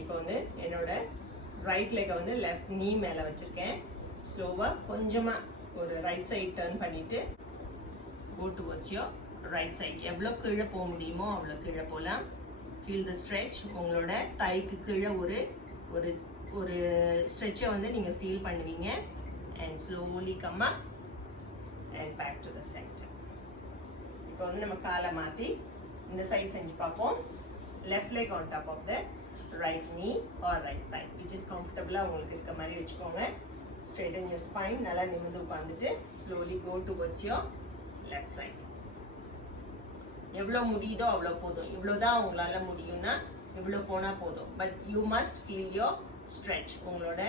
இப்போ வந்து என்னோட ரைட் லெக்கை வந்து லெஃப்ட் நீ மேலே வச்சுருக்கேன். ஸ்லோவாக கொஞ்சமாக ஒரு ரைட் சைட் டர்ன் பண்ணிவிட்டு go towards your right side. எவ்வளோ கீழே போக முடியுமோ அவ்வளோ கீழே போகலாம். feel the stretch. உங்களோட தைக்கு கீழே ஒரு ஒரு ஒரு ஸ்ட்ரெச்சை வந்து நீங்கள் ஃபீல் பண்ணுவீங்க. and slowly come up and back to the center. இப்போ வந்து நம்ம காலை மாற்றி இந்த சைட் செஞ்சு பார்ப்போம். left leg on top of the right knee or right thigh, which is comfortable உங்களுக்கு இருக்க மாதிரி வச்சுக்கோங்க. straighten your spine. நல்லா நிமிர்ந்து உட்காந்துட்டு slowly go towards your left side. எவ்வளோ முடியுதோ அவ்வளோ போதும். இவ்வளோதான் உங்களால் முடியும்னா இவ்வளோ போனால் போதும். But you must feel your stretch. உங்களோட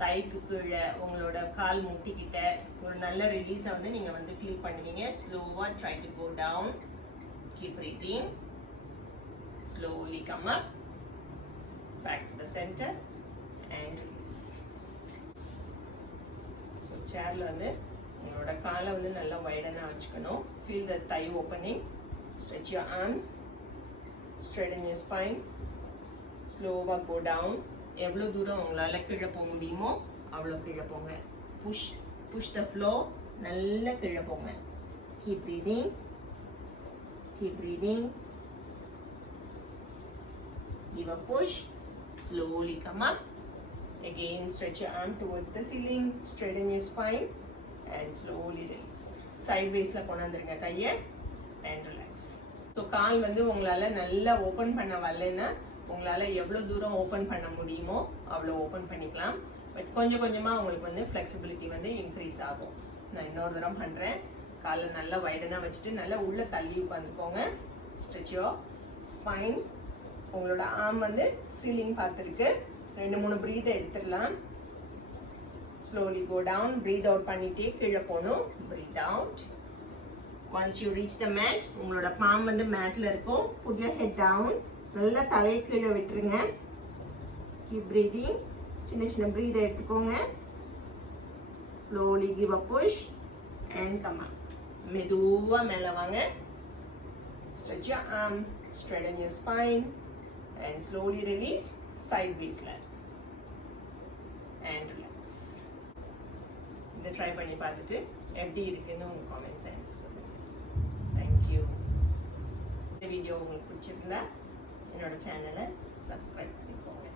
தைக்கு கீழே உங்களோட கால் முட்டிக்கிட்ட ஒரு நல்ல ரிலீஸை வந்து நீங்கள் வந்து ஃபீல் பண்ணுவீங்க. ஸ்லோவாக try to go down. Keep breathing. Slowly come up, back to the centre and release. So சேரில் வந்து உங்களோட காலை வந்து நல்லா வைடனாக வச்சுக்கணும். Feel the thigh opening. Stretch your arms. Straighten your spine. ஸ்லோவாக go down. எவ்வளோ தூரம் உங்களால் கீழே போக முடியுமோ அவ்வளோ கீழே போங்க. push the floor. நல்லா கீழே போங்க. keep breathing. give a push. slowly come up. Again, stretch your arm towards the ceiling. Straighten your spine and slowly release. Sideways la கொண்டாந்துருங்க கையை and relax. ஸோ கால் வந்து உங்களால் நல்லா ஓப்பன் பண்ண வரலன்னா உங்களால் எவ்வளோ தூரம் ஓப்பன் பண்ண முடியுமோ அவ்வளோ ஓப்பன் பண்ணிக்கலாம். பட் கொஞ்சம் கொஞ்சமாக உங்களுக்கு வந்து ஃப்ளெக்சிபிலிட்டி வந்து இன்க்ரீஸ் ஆகும். நான் இன்னொரு தரம் பண்ணுறேன். காலை நல்லா வைடனாக வச்சுட்டு நல்லா உள்ளே தள்ளி உட்காந்துக்கோங்க. Stretch your spine. உங்களோட ஆர்ம் வந்து சீலிங் பார்த்துருக்கு. 2-3 பிரீத் எடுத்துடலாம். slowly go down. breathe out பண்ணிட்டே கீழே போகணும். breathe out. once you reach the mat, உங்களோட palm வந்து மேட்ல இருக்கும். put your head down. நல்லா தலையை கீழே விட்டுருங்க. keep breathing. சின்ன சின்ன breathe எடுத்துக்கோங்க. slowly give a push and come up. மெதுவா மேலே வாங்க. stretch your arm. straighten your spine and slowly release. sideways leg and relax. இதை ட்ரை பண்ணி பார்த்துட்டு எப்படி இருக்குன்னு உங்கள் காமெண்ட்ஸ் எனக்கு சொல்லுங்கள். தேங்க்யூ. இந்த வீடியோ உங்களுக்கு பிடிச்சிருந்தா என்னோட சேனலை சப்ஸ்கிரைப் பண்ணிக்கோங்க.